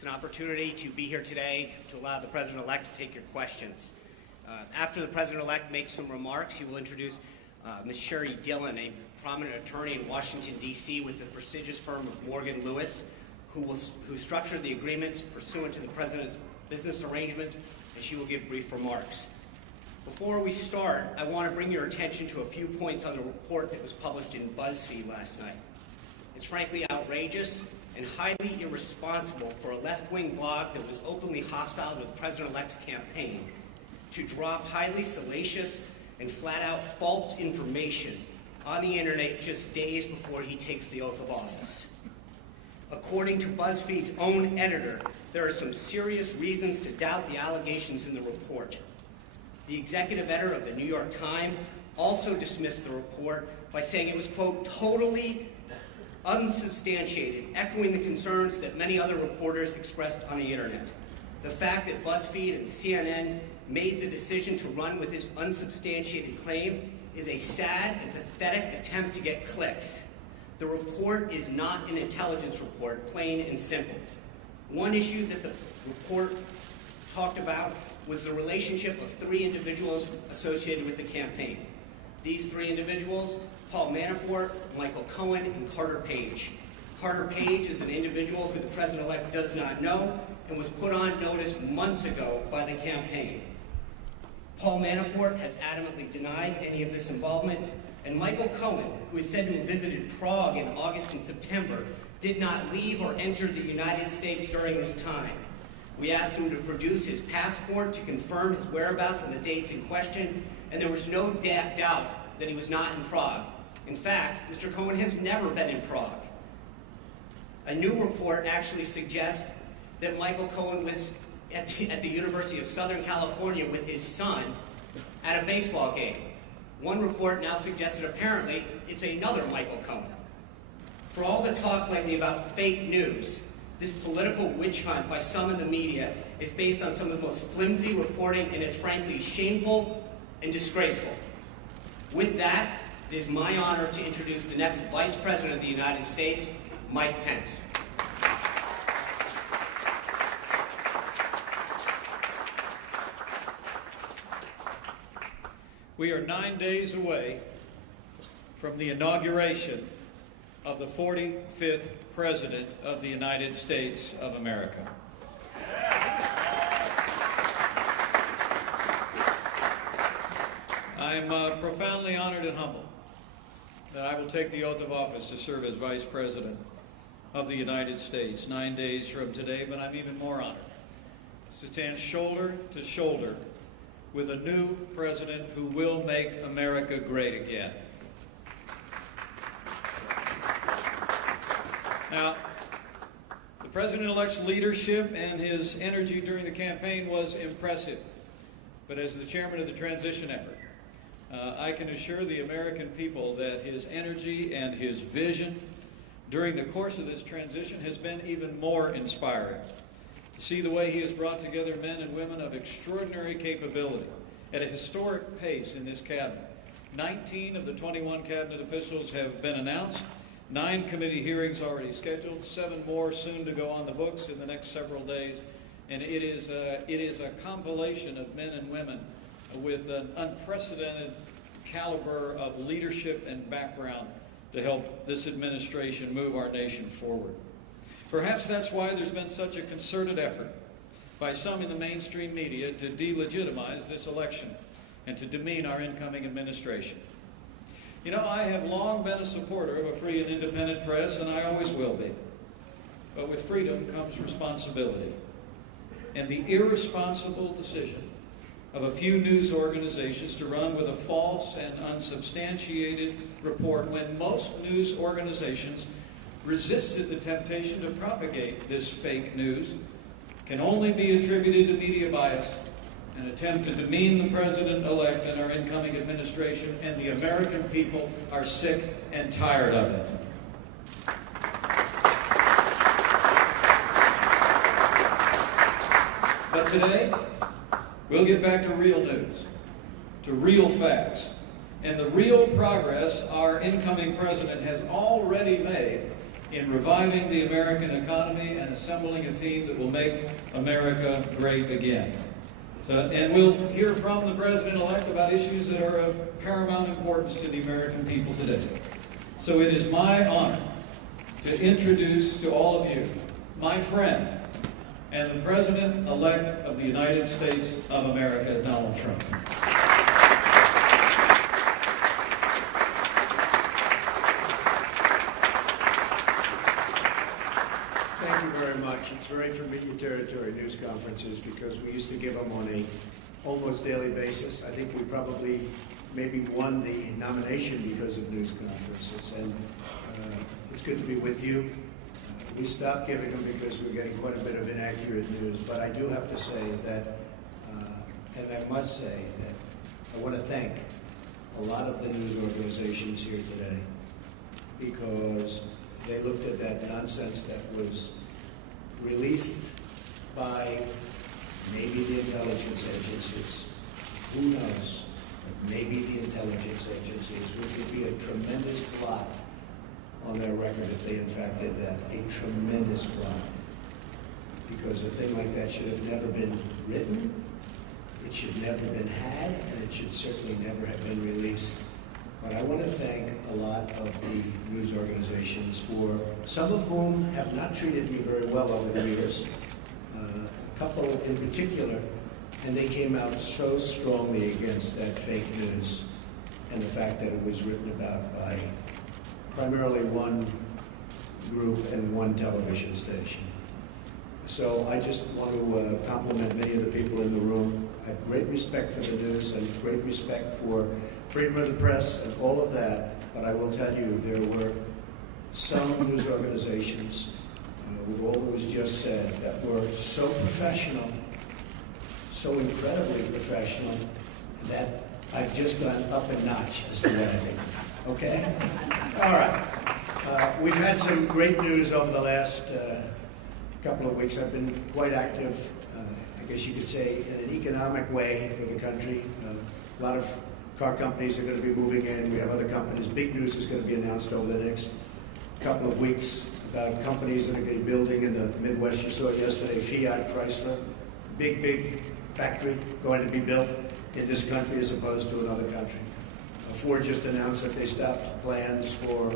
It's an opportunity to be here today to allow the President-elect to take your questions. After the President-elect makes some remarks, he will introduce Ms. Sherry Dillon, a prominent attorney in Washington, D.C. with the prestigious firm of Morgan Lewis, who structured the agreements pursuant to the President's business arrangement, and she will give brief remarks. Before we start, I want to bring your attention to a few points on the report that was published in BuzzFeed last night. It's frankly outrageous and highly irresponsible for a left-wing blog that was openly hostile to the President-elect's campaign to drop highly salacious and flat-out false information on the internet just days before he takes the oath of office. According to BuzzFeed's own editor, there are some serious reasons to doubt the allegations in the report. The executive editor of the New York Times also dismissed the report by saying it was, quote, totally unsubstantiated, echoing the concerns that many other reporters expressed on the internet. The fact that BuzzFeed and CNN made the decision to run with this unsubstantiated claim is a sad and pathetic attempt to get clicks. The report is not an intelligence report, plain and simple. One issue that the report talked about was the relationship of three individuals associated with the campaign. These three individuals, Paul Manafort, Michael Cohen, and Carter Page. Carter Page is an individual who the President-elect does not know and was put on notice months ago by the campaign. Paul Manafort has adamantly denied any of this involvement, and Michael Cohen, who is said to have visited Prague in August and September, did not leave or enter the United States during this time. We asked him to produce his passport to confirm his whereabouts and the dates in question, and there was no doubt that he was not in Prague. In fact, Mr. Cohen has never been in Prague. A new report actually suggests that Michael Cohen was at the University of Southern California with his son at a baseball game. One report now suggests that apparently it's another Michael Cohen. For all the talk lately about fake news, this political witch hunt by some in the media is based on some of the most flimsy reporting and is frankly shameful and disgraceful. With that, it is my honor to introduce the next Vice President of the United States, Mike Pence. We are 9 days away from the inauguration of the 45th President of the United States of America. I'm profoundly honored and humbled that I will take the oath of office to serve as Vice President of the United States 9 days from today, but I'm even more honored to stand shoulder to shoulder with a new president who will make America great again. Now, the President-elect's leadership and his energy during the campaign was impressive, but as the chairman of the transition effort, I can assure the American people that his energy and his vision during the course of this transition has been even more inspiring. To see the way he has brought together men and women of extraordinary capability at a historic pace in this cabinet. 19 of the 21 cabinet officials have been announced, 9 committee hearings already scheduled, 7 more soon to go on the books in the next several days, and it is a compilation of men and women with an unprecedented caliber of leadership and background to help this administration move our nation forward. Perhaps that's why there's been such a concerted effort by some in the mainstream media to delegitimize this election and to demean our incoming administration. You know, I have long been a supporter of a free and independent press, and I always will be. But with freedom comes responsibility. And the irresponsible decision of a few news organizations to run with a false and unsubstantiated report when most news organizations resisted the temptation to propagate this fake news can only be attributed to media bias, an attempt to demean the President-elect and our incoming administration, and the American people are sick and tired of it. But today, we'll get back to real news, to real facts, and the real progress our incoming president has already made in reviving the American economy and assembling a team that will make America great again. And we'll hear from the President-elect about issues that are of paramount importance to the American people today. So it is my honor to introduce to all of you my friend and the President-elect of the United States of America, Donald Trump. Thank you very much. It's very familiar territory, news conferences, because we used to give them on a almost daily basis. I think we probably maybe won the nomination because of news conferences, and it's good to be with you. We stopped giving them because we're getting quite a bit of inaccurate news, but I do have to say that, and I must say that I want to thank a lot of the news organizations here today, because they looked at that nonsense that was released by maybe the intelligence agencies. Who knows? But maybe the intelligence agencies, which would be a tremendous blot on their record if they in fact did that. A tremendous blot. Because a thing like that should have never been written, it should never have been had, and it should certainly never have been released. But I want to thank a lot of the news organizations, for some of whom have not treated me very well over the years. A couple in particular, and they came out so strongly against that fake news and the fact that it was written about by primarily one group and one television station. So I just want to compliment many of the people in the room. I have great respect for the news and great respect for freedom of the press and all of that, but I will tell you there were some news organizations, with all that was just said, that were so professional, so incredibly professional, that I've just gone up a notch as to what I think. Okay? All right. We've had some great news over the last couple of weeks. I've been quite active, I guess you could say, in an economic way for the country. A lot of car companies are going to be moving in. We have other companies. Big news is going to be announced over the next couple of weeks about companies that are going to be building in the Midwest. You saw it yesterday, Fiat, Chrysler. Big factory going to be built in this country as opposed to another country. Ford just announced that they stopped plans for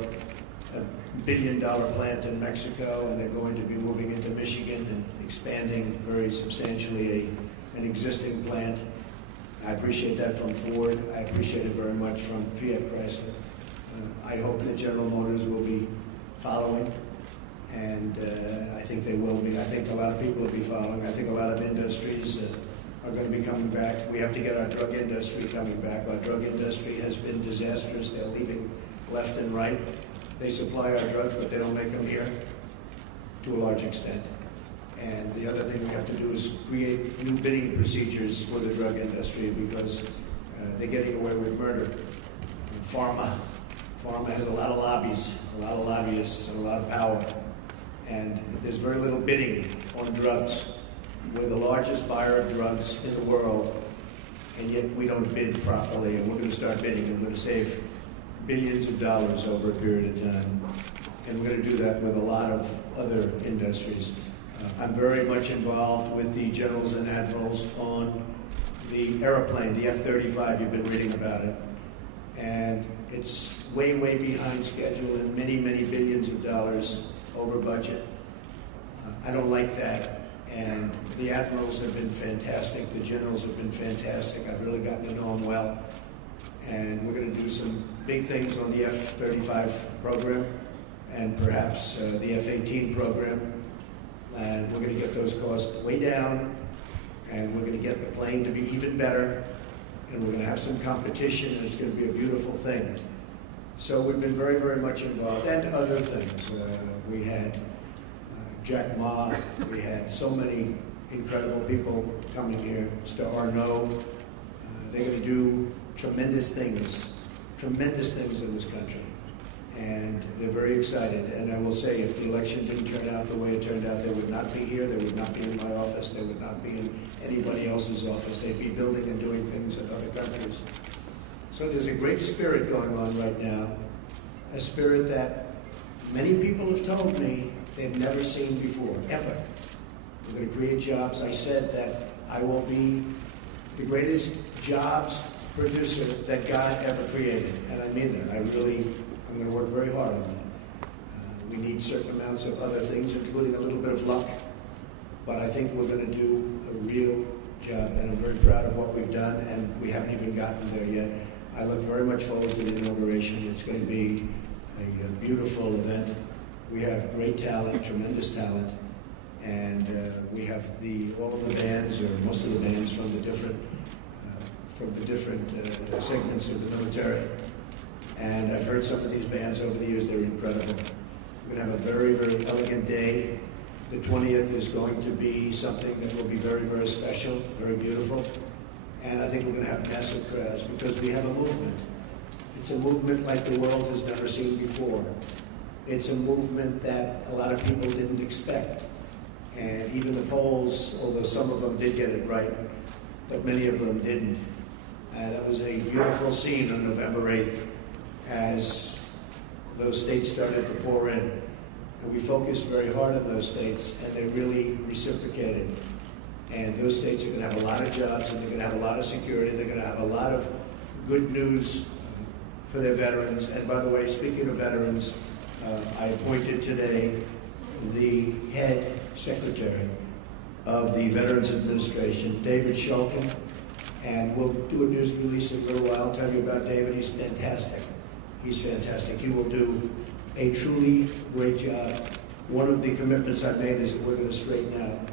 $1 billion plant in Mexico, and they're going to be moving into Michigan and expanding very substantially an existing plant. I appreciate that from Ford. I appreciate it very much from Fiat Chrysler. I hope that General Motors will be following, and I think they will be. I think a lot of people will be following. I think a lot of industries are going to be coming back. We have to get our drug industry coming back. Our drug industry has been disastrous. They're leaving left and right. They supply our drugs, but they don't make them here to a large extent. And the other thing we have to do is create new bidding procedures for the drug industry, because they're getting away with murder. Pharma has a lot of lobbies, a lot of lobbyists, and a lot of power. And there's very little bidding on drugs. We're the largest buyer of drugs in the world, and yet we don't bid properly, and we're going to start bidding, and we're going to save billions of dollars over a period of time. And we're going to do that with a lot of other industries. I'm very much involved with the generals and admirals on the airplane, the F-35. You've been reading about it. And it's way behind schedule and many billions of dollars over budget. I don't like that. And the admirals have been fantastic. The generals have been fantastic. I've really gotten to know them well. And we're going to do some big things on the F-35 program and perhaps the F-18 program. And we're going to get those costs way down, and we're going to get the plane to be even better, and we're going to have some competition, and it's going to be a beautiful thing. So we've been very much involved, and other things. We had Jack Ma, we had so many incredible people coming here. Mr. Arnaud, they're going to do tremendous things in this country. And they're very excited. And I will say, if the election didn't turn out the way it turned out, they would not be here, they would not be in my office, they would not be in anybody else's office. They'd be building and doing things in other countries. So there's a great spirit going on right now, a spirit that many people have told me they've never seen before, ever. We're going to create jobs. I said that I will be the greatest jobs producer that God ever created, and I mean that. I'm going to work very hard on that. We need certain amounts of other things, including a little bit of luck, but I think we're going to do a real job, and I'm very proud of what we've done, and we haven't even gotten there yet. I look very much forward to the inauguration. It's going to be a beautiful event. We have great talent, tremendous talent, and we have all of the bands, or most of the bands, from the different segments of the military. And I've heard some of these bands over the years; they're incredible. We're going to have a very, very elegant day. The 20th is going to be something that will be very, very special, very beautiful. And I think we're going to have massive crowds because we have a movement. It's a movement like the world has never seen before. It's a movement that a lot of people didn't expect. And even the polls, although some of them did get it right, but many of them didn't. That was a beautiful scene on November 8th as those states started to pour in. And we focused very hard on those states, and they really reciprocated. And those states are going to have a lot of jobs, and they're going to have a lot of security. They're going to have a lot of good news for their veterans. And by the way, speaking of veterans, I appointed today the head secretary of the Veterans Administration, David Shulkin, and we'll do a news release in a little while. I'll tell you about David. He's fantastic. He's fantastic. He will do a truly great job. One of the commitments I've made is that we're going to straighten out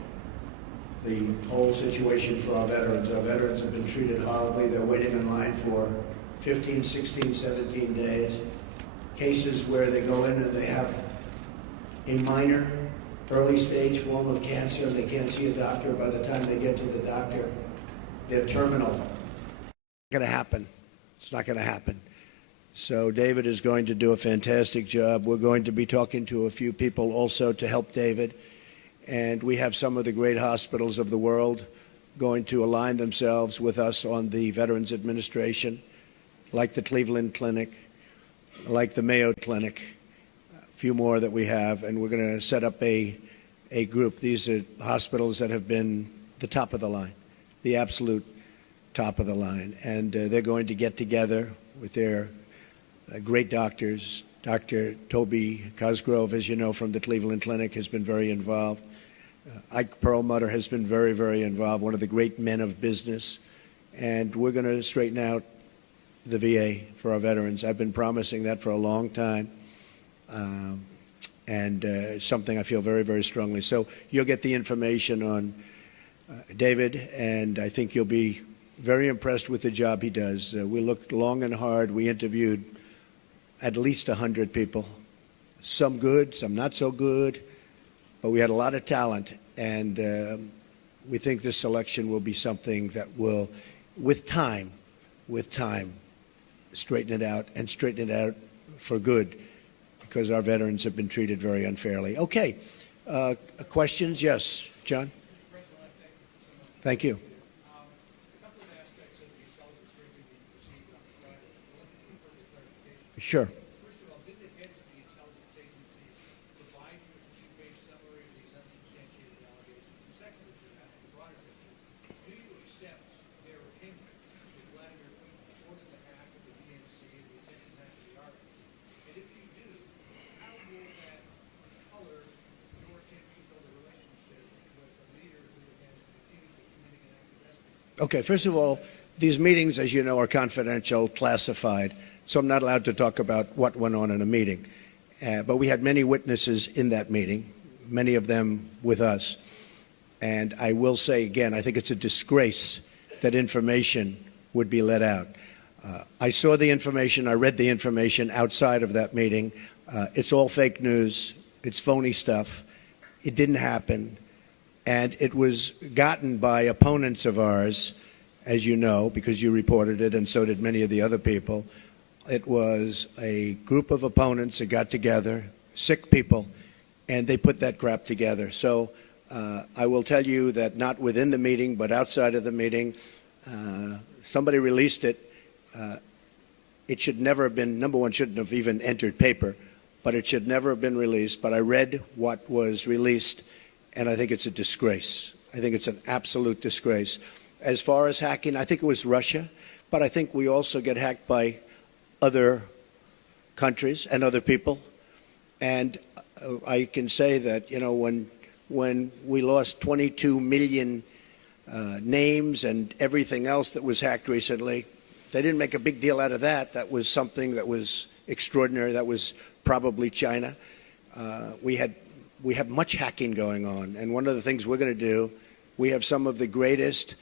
the whole situation for our veterans. Our veterans have been treated horribly. They're waiting in line for 15, 16, 17 days. Cases where they go in and they have a minor, early stage form of cancer and they can't see a doctor. By the time they get to the doctor, they're terminal. It's not going to happen. It's not going to happen. So David is going to do a fantastic job. We're going to be talking to a few people also to help David. And we have some of the great hospitals of the world going to align themselves with us on the Veterans Administration, like the Cleveland Clinic, like the Mayo Clinic, a few more that we have. And we're going to set up a group. These are hospitals that have been the top of the line, the absolute top of the line. And they're going to get together with their great doctors. Dr. Toby Cosgrove, as you know, from the Cleveland Clinic, has been very involved. Ike Perlmutter has been very, very involved, one of the great men of business. And we're going to straighten out the VA for our veterans. I've been promising that for a long time, and something I feel very, very strongly. So you'll get the information on David, and I think you'll be very impressed with the job he does. We looked long and hard. We interviewed at least 100 people, some good, some not so good, but we had a lot of talent, and we think this selection will be something that will, with time, straighten it out, and straighten it out for good, because our veterans have been treated very unfairly. Okay, questions? Yes, John? Thank you. Sure. First of all, did the heads of the intelligence agencies provide you with a two-page summary of these unsubstantiated allegations? And secondly to that, and broader picture, do you accept their opinion that Vladimir Putin ordered the hack of the DNC and the attempted hack of the artists? And if you do, how will that color your attempt to build a relationship with a leader who has accused of committing an act of espionage? Okay, first of all, these meetings, as you know, are confidential, classified. So I'm not allowed to talk about what went on in a meeting. But we had many witnesses in that meeting, many of them with us. And I will say again, I think it's a disgrace that information would be let out. I saw the information, I read the information outside of that meeting. It's all fake news. It's phony stuff. It didn't happen. And it was gotten by opponents of ours, as you know, because you reported it, and so did many of the other people. It was a group of opponents that got together, sick people, and they put that crap together. So I will tell you that not within the meeting, but outside of the meeting, somebody released it. It should never have been, number one, shouldn't have even entered paper. but it should never have been released. But I read what was released, and I think it's a disgrace. I think it's an absolute disgrace. As far as hacking, I think it was Russia, but I think we also get hacked by other countries and other people. And I can say that, you know, when we lost 22 million names and everything else that was hacked recently, they didn't make a big deal out of that. That was something that was extraordinary. That was probably China. We have much hacking going on, and one of the things we're going to do, we have some of the greatest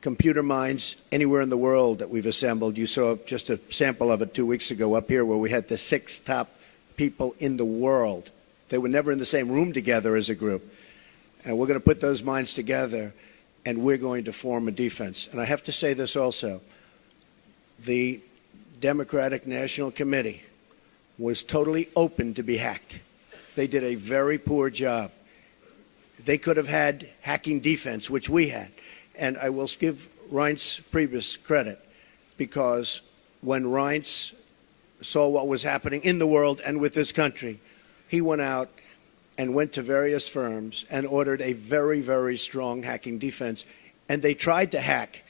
computer minds anywhere in the world that we've assembled. You saw just a sample of it 2 weeks ago up here, where we had the 6 top people in the world. They were never in the same room together as a group. And we're going to put those minds together, and we're going to form a defense. And I have to say this also. The Democratic National Committee was totally open to be hacked. They did a very poor job. They could have had hacking defense, which we had. And I will give Reince Priebus credit, because when Reince saw what was happening in the world and with this country, he went out and went to various firms and ordered a very, very strong hacking defense. And they tried to hack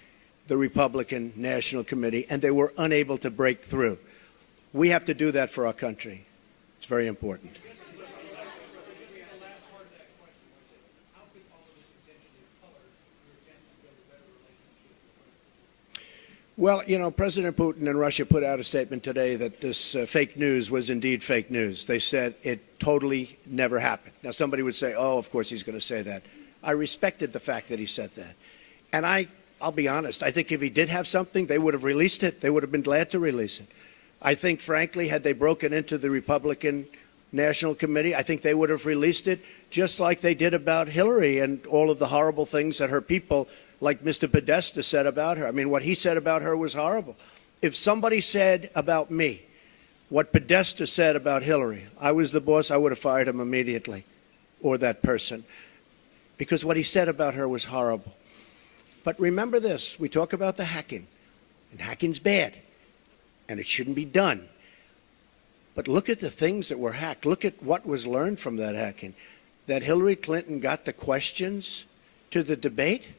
the Republican National Committee, and they were unable to break through. We have to do that for our country. It's very important. Well, you know, President Putin and Russia put out a statement today that this fake news was indeed fake news. They said it totally never happened. Now, somebody would say, oh, of course he's going to say that. I respected the fact that he said that. And I'll be honest, I think if he did have something, they would have released it. They would have been glad to release it. I think, frankly, had they broken into the Republican National Committee, I think they would have released it, just like they did about Hillary and all of the horrible things that her people, like Mr. Podesta, said about her. I mean, what he said about her was horrible. If somebody said about me what Podesta said about Hillary, I was the boss, I would have fired him immediately, or that person, because what he said about her was horrible. But remember this, we talk about the hacking, and hacking's bad, and it shouldn't be done. But look at the things that were hacked. Look at what was learned from that hacking. That Hillary Clinton got the questions to the debate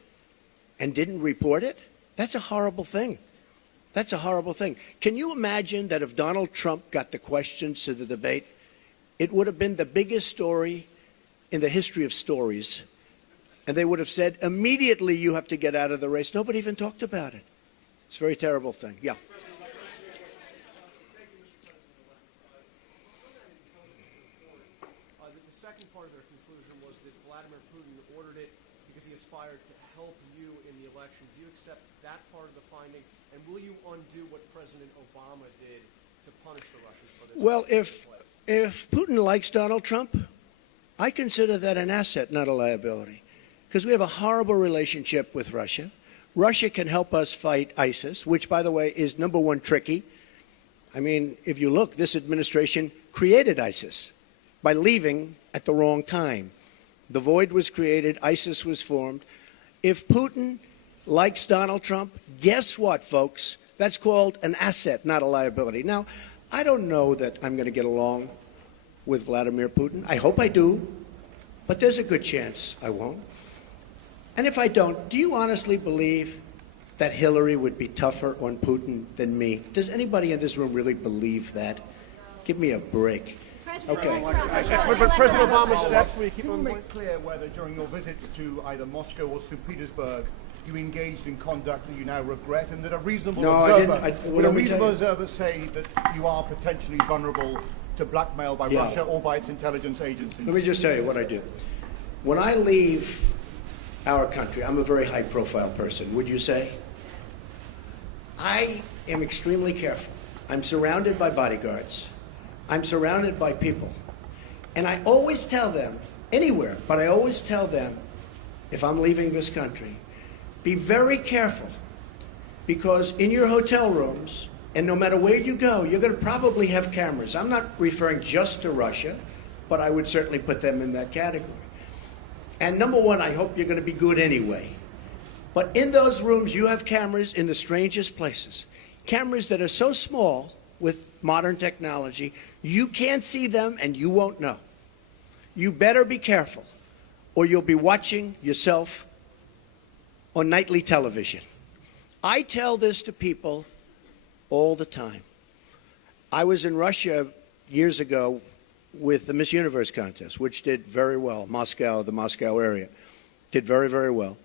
and didn't report it? That's a horrible thing. That's a horrible thing. Can you imagine that if Donald Trump got the questions to the debate, it would have been the biggest story in the history of stories, and they would have said, immediately you have to get out of the race. Nobody even talked about it. It's a very terrible thing. Yeah. The second part of their conclusion was that Vladimir Putin ordered it because he aspired to help you in the election. Do you accept that part of the finding? And will you undo what President Obama did to punish the Russians for this? Well, if Putin likes Donald Trump, I consider that an asset, not a liability, because we have a horrible relationship with Russia. Russia can help us fight ISIS, which, by the way, is #1 tricky. I mean, if you look, this administration created ISIS by leaving at the wrong time. The void was created, ISIS was formed. If Putin likes Donald Trump, guess what, folks? That's called an asset, not a liability. Now, I don't know that I'm going to get along with Vladimir Putin. I hope I do, but there's a good chance I won't. And if I don't, do you honestly believe that Hillary would be tougher on Putin than me? Does anybody in this room really believe that? Give me a break. Okay. But President Obama's steps, will you keep on make clear whether during your visits to either Moscow or St. Petersburg you engaged in conduct that you now regret, and that a reasonable observer say that you are potentially vulnerable to blackmail by Russia or by its intelligence agencies? Let me just tell you what I do. When I leave our country, I'm a very high-profile person, would you say? I am extremely careful. I'm surrounded by bodyguards. I'm surrounded by people. And I always tell them, anywhere, but I always tell them, if I'm leaving this country, be very careful, because in your hotel rooms, and no matter where you go, you're going to probably have cameras. I'm not referring just to Russia, but I would certainly put them in that category. And #1, I hope you're going to be good anyway. But in those rooms, you have cameras in the strangest places. Cameras that are so small with modern technology You can't see them and you won't know. You better be careful or you'll be watching yourself on nightly television. I tell this to people all the time. I was in Russia years ago with the Miss Universe contest, which did very well. Moscow, the Moscow area, did very, very well.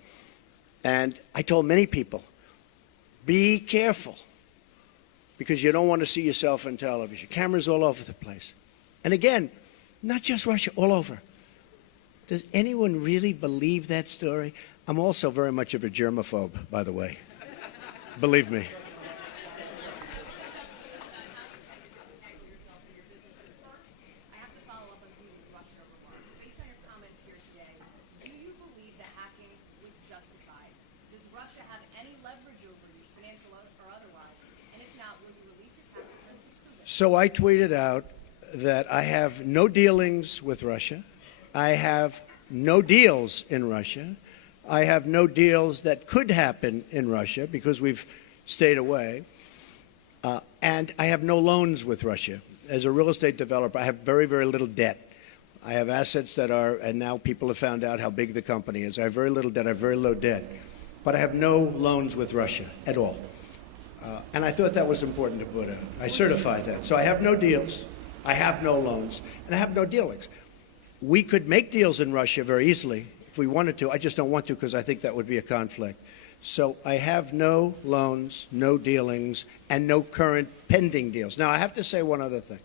And I told many people, be careful, because you don't want to see yourself on television. Cameras all over the place. And again, not just Russia, all over. Does anyone really believe that story? I'm also very much of a germaphobe, by the way. Believe me. So I tweeted out that I have no dealings with Russia. I have no deals in Russia. I have no deals that could happen in Russia because we've stayed away. And I have no loans with Russia. As a real estate developer, I have very, very little debt. I have assets that are, and now people have found out how big the company is. I have very little debt. I have very low debt. But I have no loans with Russia at all. And I thought that was important to put out. I certified that. So I have no deals, I have no loans, and I have no dealings. We could make deals in Russia very easily if we wanted to. I just don't want to because I think that would be a conflict. So I have no loans, no dealings, and no current pending deals. Now, I have to say one other thing.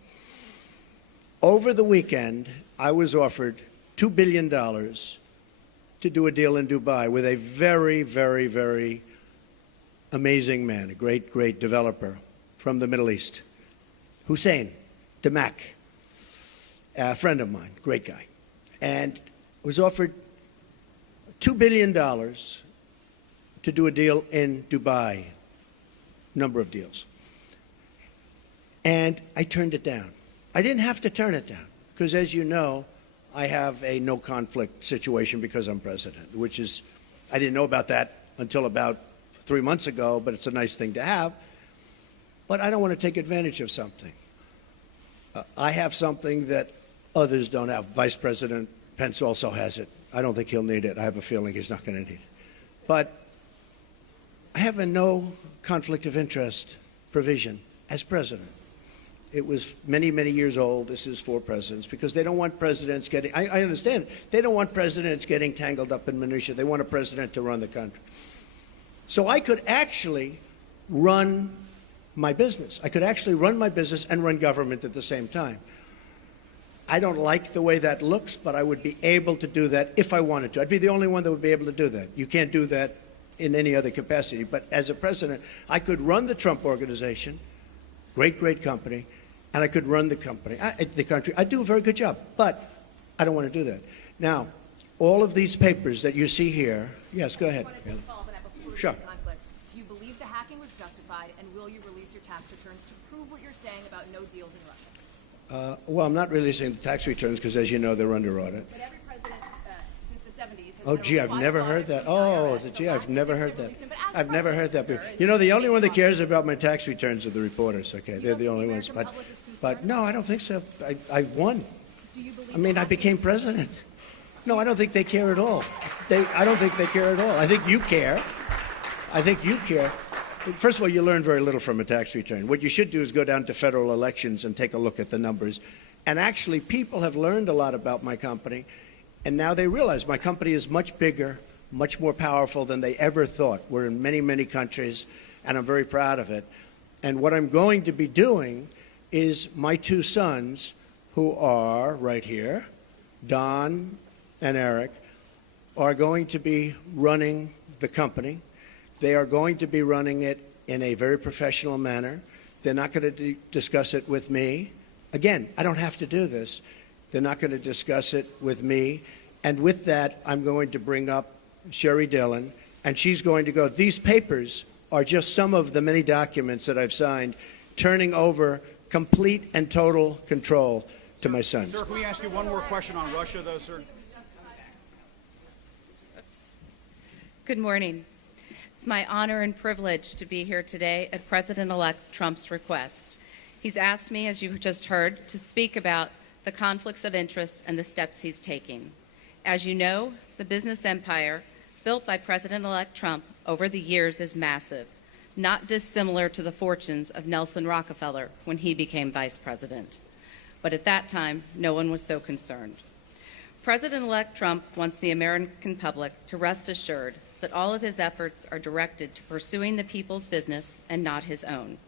Over the weekend, I was offered $2 billion to do a deal in Dubai with a very, very, very amazing man, a great, great developer from the Middle East, Hussein Damak, a friend of mine, great guy, and was offered $2 billion to do a deal in Dubai, number of deals. And I turned it down. I didn't have to turn it down because, as you know, I have a no-conflict situation because I'm president, which is, I didn't know about that until about 3 months ago, but it's a nice thing to have. But I don't want to take advantage of something. I have something that others don't have. Vice President Pence also has it. I don't think he'll need it. I have a feeling he's not going to need it. But I have a no conflict of interest provision as president. It was many, many years old. This is for presidents because they don't want presidents getting, I understand, they don't want presidents getting tangled up in minutiae. They want a president to run the country. So I could actually run my business. I could actually run my business and run government at the same time. I don't like the way that looks, but I would be able to do that if I wanted to. I'd be the only one that would be able to do that. You can't do that in any other capacity. But as a president, I could run the Trump Organization, great, great company, and I could run the company, the country. I do a very good job, but I don't want to do that. Now, all of these papers that you see here, yes, go ahead. Sure. Conflict. Do you believe the hacking was justified, and will you release your tax returns to prove what you're saying about no deals in Russia? Well, I'm not releasing the tax returns because, as you know, they're under audit. But every president since the 70s has Oh, gee, I've never heard that. Oh, gee, I've never heard that. I've never heard that. You know, the only one that cares about my tax returns are the reporters, okay? They're the only ones. But no, I don't think so. I won. Do you believe I mean, I became president. No, I don't think they care at all. I don't think they care at all. I think you care. I think you care. First of all, you learn very little from a tax return. What you should do is go down to federal elections and take a look at the numbers. And actually, people have learned a lot about my company, and now they realize my company is much bigger, much more powerful than they ever thought. We're in many, many countries, and I'm very proud of it. And what I'm going to be doing is my two sons, who are right here, Don and Eric, are going to be running the company. They are going to be running it in a very professional manner. They're not going to discuss it with me. Again, I don't have to do this. They're not going to discuss it with me. And with that, I'm going to bring up Sherry Dillon, and she's going to go, these papers are just some of the many documents that I've signed, turning over complete and total control to my sons. Sir, can we ask you one more question on Russia, though, sir? Good morning. It's my honor and privilege to be here today at President-elect Trump's request. He's asked me, as you just heard, to speak about the conflicts of interest and the steps he's taking. As you know, the business empire built by President-elect Trump over the years is massive, not dissimilar to the fortunes of Nelson Rockefeller when he became vice president. But at that time, no one was so concerned. President-elect Trump wants the American public to rest assured that all of his efforts are directed to pursuing the people's business and not his own.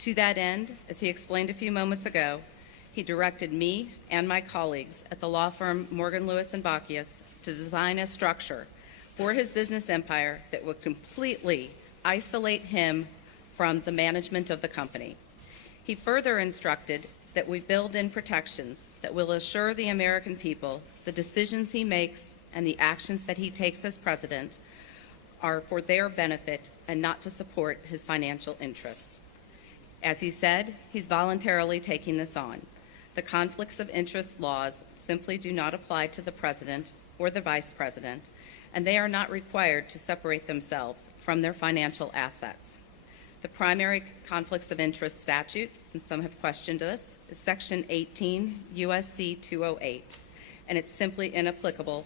To that end, as he explained a few moments ago, he directed me and my colleagues at the law firm Morgan, Lewis & Bockius to design a structure for his business empire that would completely isolate him from the management of the company. He further instructed that we build in protections that will assure the American people the decisions he makes and the actions that he takes as president are for their benefit and not to support his financial interests. As he said, he's voluntarily taking this on. The conflicts of interest laws simply do not apply to the president or the vice president, and they are not required to separate themselves from their financial assets. The primary conflicts of interest statute, since some have questioned this, is Section 18 U.S.C. 208, and it's simply inapplicable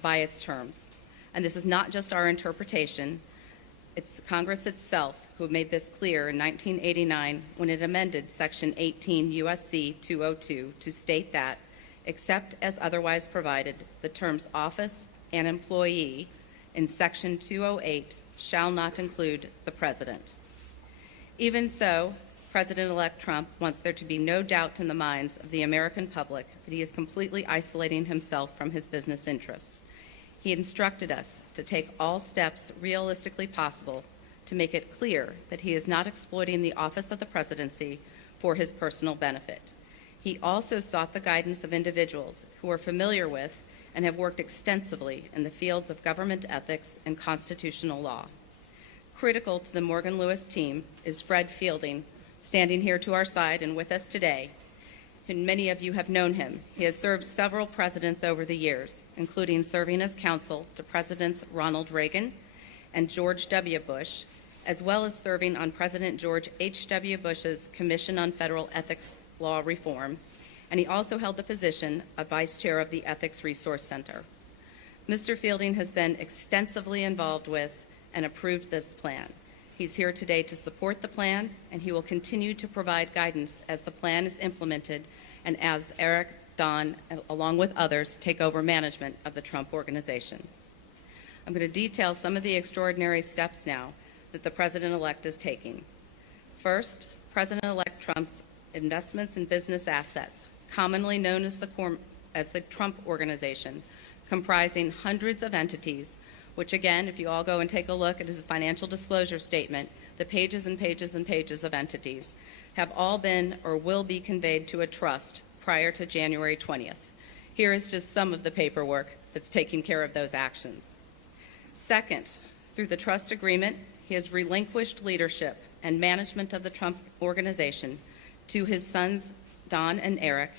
by its terms. And this is not just our interpretation. It's Congress itself who made this clear in 1989 when it amended Section 18 U.S.C. 202 to state that, except as otherwise provided, the terms office and employee in Section 208 shall not include the president. Even so, President-elect Trump wants there to be no doubt in the minds of the American public that he is completely isolating himself from his business interests. He instructed us to take all steps realistically possible to make it clear that he is not exploiting the office of the presidency for his personal benefit. He also sought the guidance of individuals who are familiar with and have worked extensively in the fields of government ethics and constitutional law. Critical to the Morgan Lewis team is Fred Fielding, standing here to our side and with us today. And many of you have known him. He has served several presidents over the years, including serving as counsel to Presidents Ronald Reagan and George W. Bush, as well as serving on President George H.W. Bush's Commission on Federal Ethics Law Reform, and he also held the position of Vice Chair of the Ethics Resource Center. Mr. Fielding has been extensively involved with and approved this plan. He's here today to support the plan, and he will continue to provide guidance as the plan is implemented and as Eric, Don, along with others, take over management of the Trump Organization. I'm going to detail some of the extraordinary steps now that the President-elect is taking. First, President-elect Trump's investments in business assets, commonly known as the Trump Organization, comprising hundreds of entities, which again, if you all go and take a look at his financial disclosure statement, the pages and pages and pages of entities have all been or will be conveyed to a trust prior to January 20th. Here is just some of the paperwork that's taking care of those actions. Second, through the trust agreement, he has relinquished leadership and management of the Trump Organization to his sons, Don and Eric,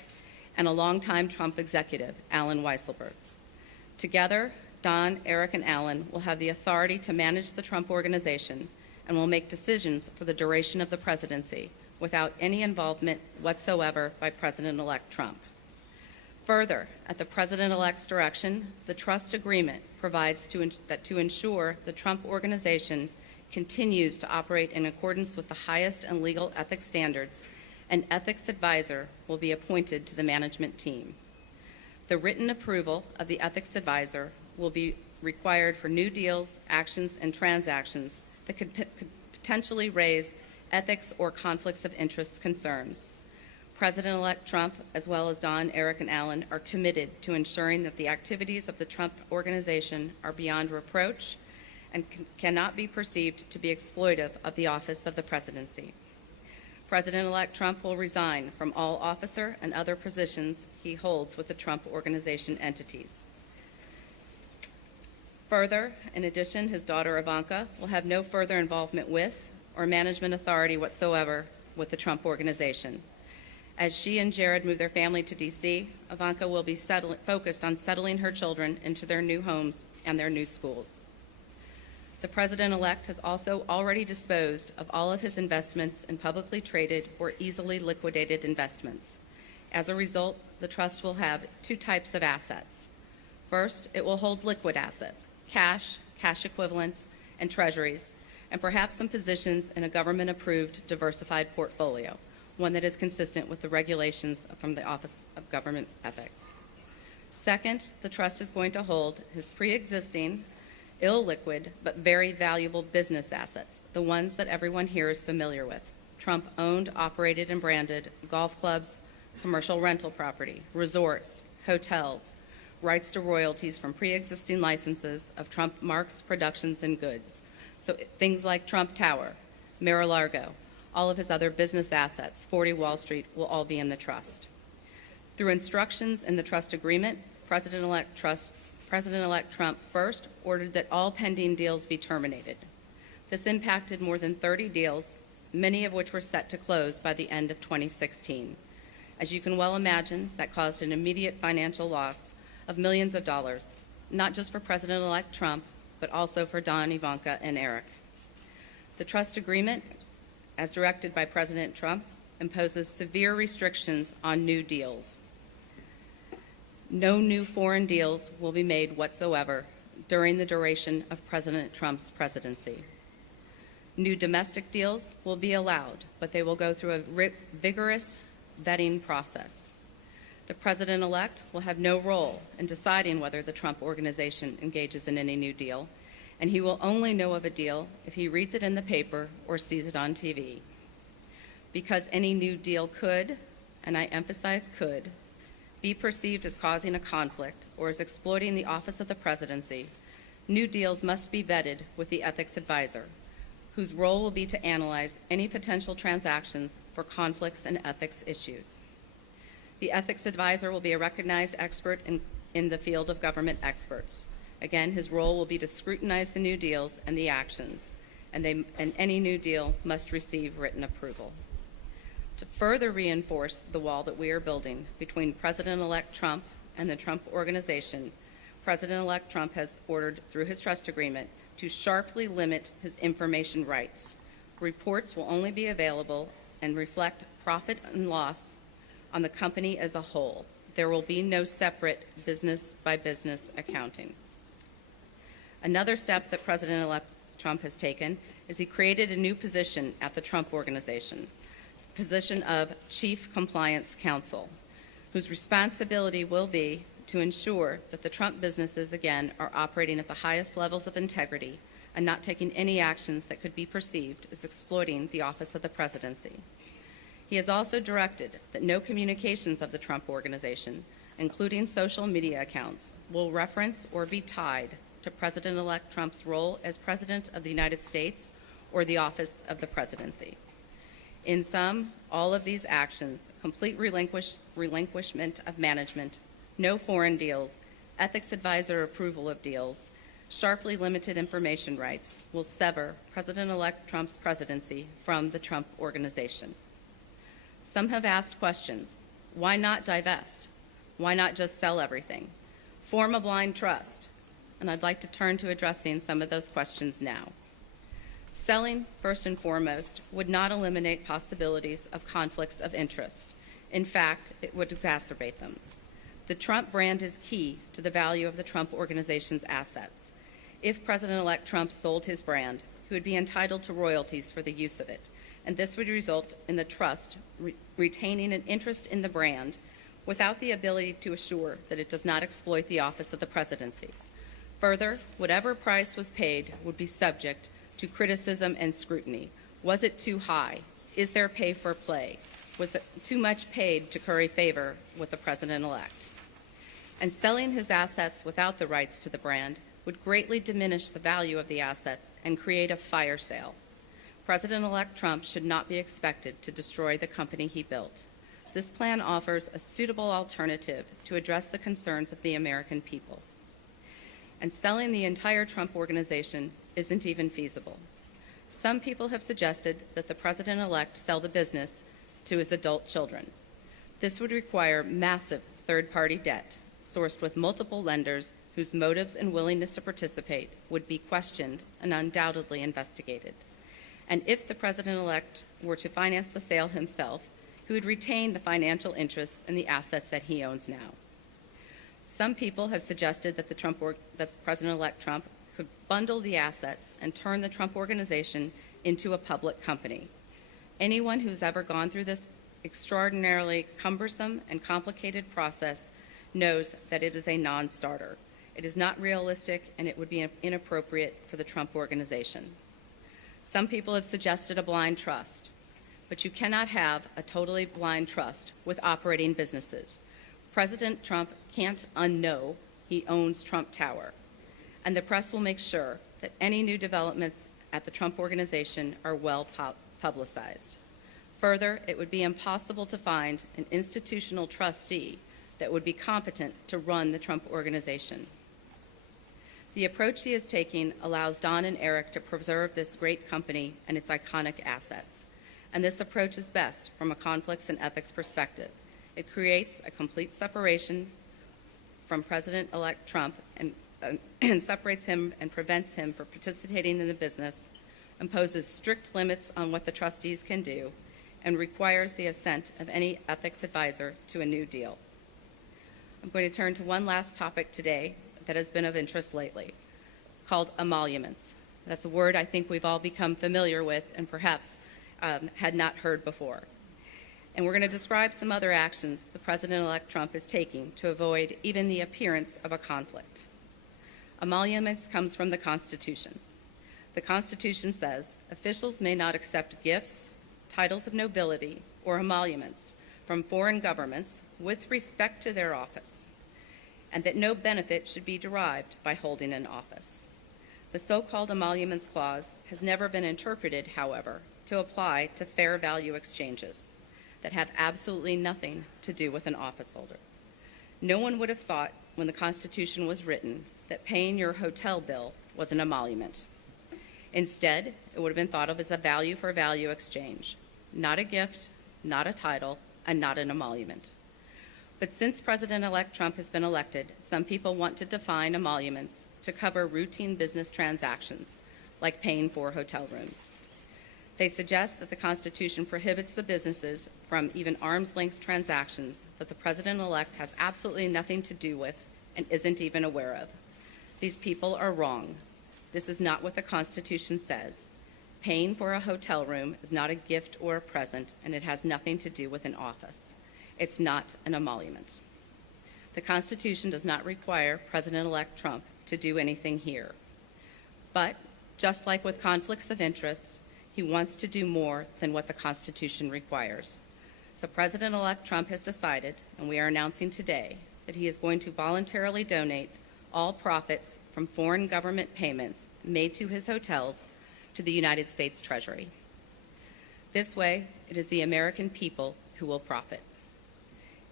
and a longtime Trump executive, Alan Weisselberg. Together, Don, Eric, and Alan will have the authority to manage the Trump Organization and will make decisions for the duration of the presidency without any involvement whatsoever by President-elect Trump. Further, at the President-elect's direction, the trust agreement provides that to ensure the Trump Organization continues to operate in accordance with the highest and legal ethics standards, an ethics advisor will be appointed to the management team. The written approval of the ethics advisor will be required for new deals, actions, and transactions that could potentially raise ethics or conflicts of interest concerns. President-elect Trump, as well as Don, Eric, and Alan, are committed to ensuring that the activities of the Trump Organization are beyond reproach and cannot be perceived to be exploitive of the office of the presidency. President-elect Trump will resign from all officer and other positions he holds with the Trump Organization entities. Further, in addition, his daughter Ivanka will have no further involvement with or management authority whatsoever with the Trump Organization. As she and Jared move their family to D.C., Ivanka will be focused on settling her children into their new homes and their new schools. The President-elect has also already disposed of all of his investments in publicly traded or easily liquidated investments. As a result, the trust will have two types of assets. First, it will hold liquid assets, cash, cash equivalents, and treasuries, and perhaps some positions in a government-approved diversified portfolio, one that is consistent with the regulations from the Office of Government Ethics. Second, the trust is going to hold his pre-existing, illiquid, but very valuable business assets, the ones that everyone here is familiar with: Trump-owned, operated, and branded golf clubs, commercial rental property, resorts, hotels, rights to royalties from pre-existing licenses of Trump marks, productions, and goods. So things like Trump Tower, Mar-a-Lago, all of his other business assets, 40 Wall Street, will all be in the trust. Through instructions in the trust agreement, President-elect Trump first ordered that all pending deals be terminated. This impacted more than 30 deals, many of which were set to close by the end of 2016. As you can well imagine, that caused an immediate financial loss of millions of dollars, not just for President-elect Trump, but also for Don, Ivanka, and Eric. The trust agreement, as directed by President Trump, imposes severe restrictions on new deals. No new foreign deals will be made whatsoever during the duration of President Trump's presidency. New domestic deals will be allowed, but they will go through a vigorous vetting process. The President-elect will have no role in deciding whether the Trump Organization engages in any new deal, and he will only know of a deal if he reads it in the paper or sees it on TV. Because any new deal could, and I emphasize could, be perceived as causing a conflict or as exploiting the office of the presidency, new deals must be vetted with the ethics advisor, whose role will be to analyze any potential transactions for conflicts and ethics issues. The ethics advisor will be a recognized expert in the field of government experts. Again, his role will be to scrutinize the new deals and the actions, and any new deal must receive written approval. To further reinforce the wall that we are building between President-elect Trump and the Trump Organization, President-elect Trump has ordered, through his trust agreement, to sharply limit his information rights. Reports will only be available and reflect profit and loss on the company as a whole. There will be no separate business-by-business accounting. Another step that President-elect Trump has taken is he created a new position at the Trump Organization, the position of Chief Compliance Counsel, whose responsibility will be to ensure that the Trump businesses, again, are operating at the highest levels of integrity and not taking any actions that could be perceived as exploiting the office of the presidency. He has also directed that no communications of the Trump Organization, including social media accounts, will reference or be tied to President-elect Trump's role as President of the United States or the office of the presidency. In sum, all of these actions, complete relinquishment of management, no foreign deals, ethics advisor approval of deals, sharply limited information rights, will sever President-elect Trump's presidency from the Trump Organization. Some have asked questions. Why not divest? Why not just sell everything? Form a blind trust. And I'd like to turn to addressing some of those questions now. Selling, first and foremost, would not eliminate possibilities of conflicts of interest. In fact, it would exacerbate them. The Trump brand is key to the value of the Trump Organization's assets. If President-elect Trump sold his brand, he would be entitled to royalties for the use of it, and this would result in the trust retaining an interest in the brand without the ability to assure that it does not exploit the office of the presidency. Further, whatever price was paid would be subject to criticism and scrutiny. Was it too high? Is there pay for play? Was there too much paid to curry favor with the president-elect? And selling his assets without the rights to the brand would greatly diminish the value of the assets and create a fire sale. President-elect Trump should not be expected to destroy the company he built. This plan offers a suitable alternative to address the concerns of the American people. And selling the entire Trump Organization isn't even feasible. Some people have suggested that the president-elect sell the business to his adult children. This would require massive third-party debt, sourced with multiple lenders whose motives and willingness to participate would be questioned and undoubtedly investigated. And if the president-elect were to finance the sale himself, he would retain the financial interests in the assets that he owns now. Some people have suggested that that President-elect Trump could bundle the assets and turn the Trump Organization into a public company. Anyone who's ever gone through this extraordinarily cumbersome and complicated process knows that it is a non-starter. It is not realistic, and it would be inappropriate for the Trump Organization. Some people have suggested a blind trust, but you cannot have a totally blind trust with operating businesses. President Trump can't unknow he owns Trump Tower, and the press will make sure that any new developments at the Trump Organization are well publicized. Further, it would be impossible to find an institutional trustee that would be competent to run the Trump Organization. The approach he is taking allows Don and Eric to preserve this great company and its iconic assets. And this approach is best from a conflicts and ethics perspective. It creates a complete separation from President-elect Trump and separates him and prevents him from participating in the business, imposes strict limits on what the trustees can do, and requires the assent of any ethics advisor to a new deal. I'm going to turn to one last topic today that has been of interest lately, called emoluments. That's a word I think we've all become familiar with and perhaps had not heard before. And we're going to describe some other actions the President-elect Trump is taking to avoid even the appearance of a conflict. Emoluments comes from the Constitution. The Constitution says officials may not accept gifts, titles of nobility, or emoluments from foreign governments with respect to their office, and that no benefit should be derived by holding an office. The so-called emoluments clause has never been interpreted, however, to apply to fair value exchanges that have absolutely nothing to do with an office holder. No one would have thought when the Constitution was written that paying your hotel bill was an emolument. Instead, it would have been thought of as a value for value exchange, not a gift, not a title, and not an emolument. But since President-elect Trump has been elected, some people want to define emoluments to cover routine business transactions, like paying for hotel rooms. They suggest that the Constitution prohibits the businesses from even arm's-length transactions that the President-elect has absolutely nothing to do with and isn't even aware of. These people are wrong. This is not what the Constitution says. Paying for a hotel room is not a gift or a present, and it has nothing to do with an office. It's not an emolument. The Constitution does not require President-elect Trump to do anything here. But just like with conflicts of interest, he wants to do more than what the Constitution requires. So President-elect Trump has decided, and we are announcing today, that he is going to voluntarily donate all profits from foreign government payments made to his hotels to the United States Treasury. This way, it is the American people who will profit.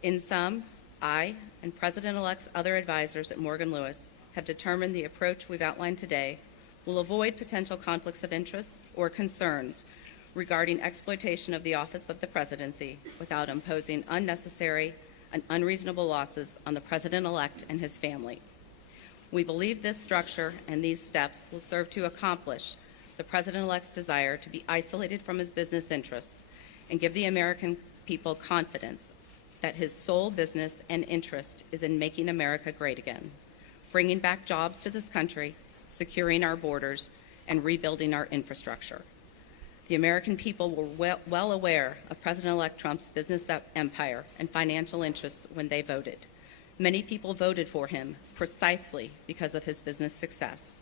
In sum, I and President-elect's other advisors at Morgan Lewis have determined the approach we've outlined today will avoid potential conflicts of interest or concerns regarding exploitation of the office of the presidency without imposing unnecessary and unreasonable losses on the President-elect and his family. We believe this structure and these steps will serve to accomplish the President-elect's desire to be isolated from his business interests and give the American people confidence that his sole business and interest is in making America great again, bringing back jobs to this country, securing our borders, and rebuilding our infrastructure. The American people were well aware of President-elect Trump's business empire and financial interests when they voted. Many people voted for him precisely because of his business success.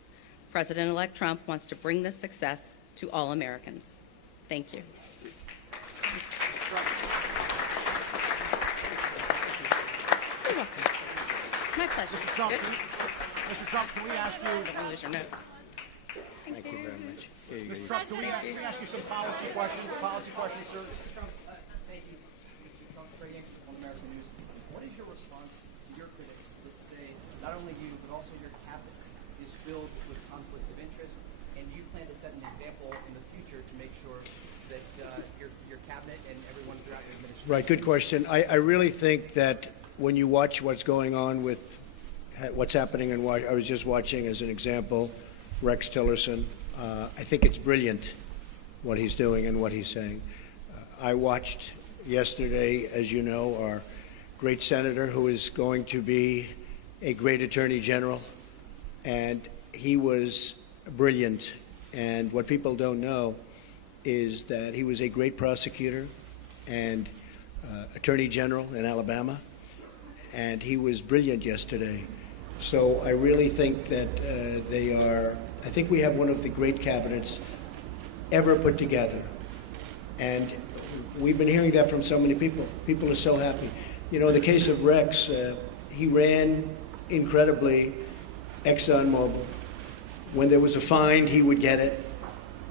President-elect Trump wants to bring this success to all Americans. Thank you. You're welcome. My pleasure. Mr. Trump, can we ask you? Don't lose your notes. Thank you very much. Mr. Trump, can we ask you some policy questions? Policy questions, sir. Thank you, Mr. Trump. Very interesting on American News. What is your response to your critics that say not only you, but also your cabinet is filled with conflicts of interest, and you plan to set an example in the future to make sure that your cabinet and everyone throughout your administration? Right, good question. I really think that when you watch what's going on with what's happening in Washington. I was just watching, as an example, Rex Tillerson. I think it's brilliant what he's doing and what he's saying. I watched yesterday, as you know, our great senator who is going to be a great attorney general, and he was brilliant. And what people don't know is that he was a great prosecutor and attorney general in Alabama, and he was brilliant yesterday. So I really think that I think we have one of the great cabinets ever put together. And we've been hearing that from so many people. People are so happy. You know, in the case of Rex, he ran incredibly ExxonMobil. When there was a find, he would get it.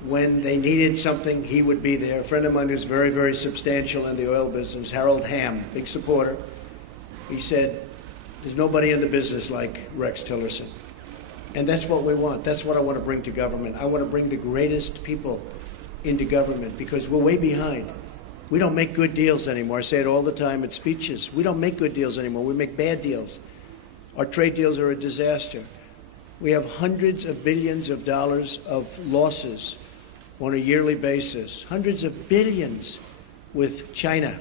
When they needed something, he would be there. A friend of mine who's very, very substantial in the oil business, Harold Hamm, big supporter, he said, there's nobody in the business like Rex Tillerson. And that's what we want. That's what I want to bring to government. I want to bring the greatest people into government because we're way behind. We don't make good deals anymore. I say it all the time at speeches. We don't make good deals anymore. We make bad deals. Our trade deals are a disaster. We have hundreds of billions of dollars of losses on a yearly basis, hundreds of billions with China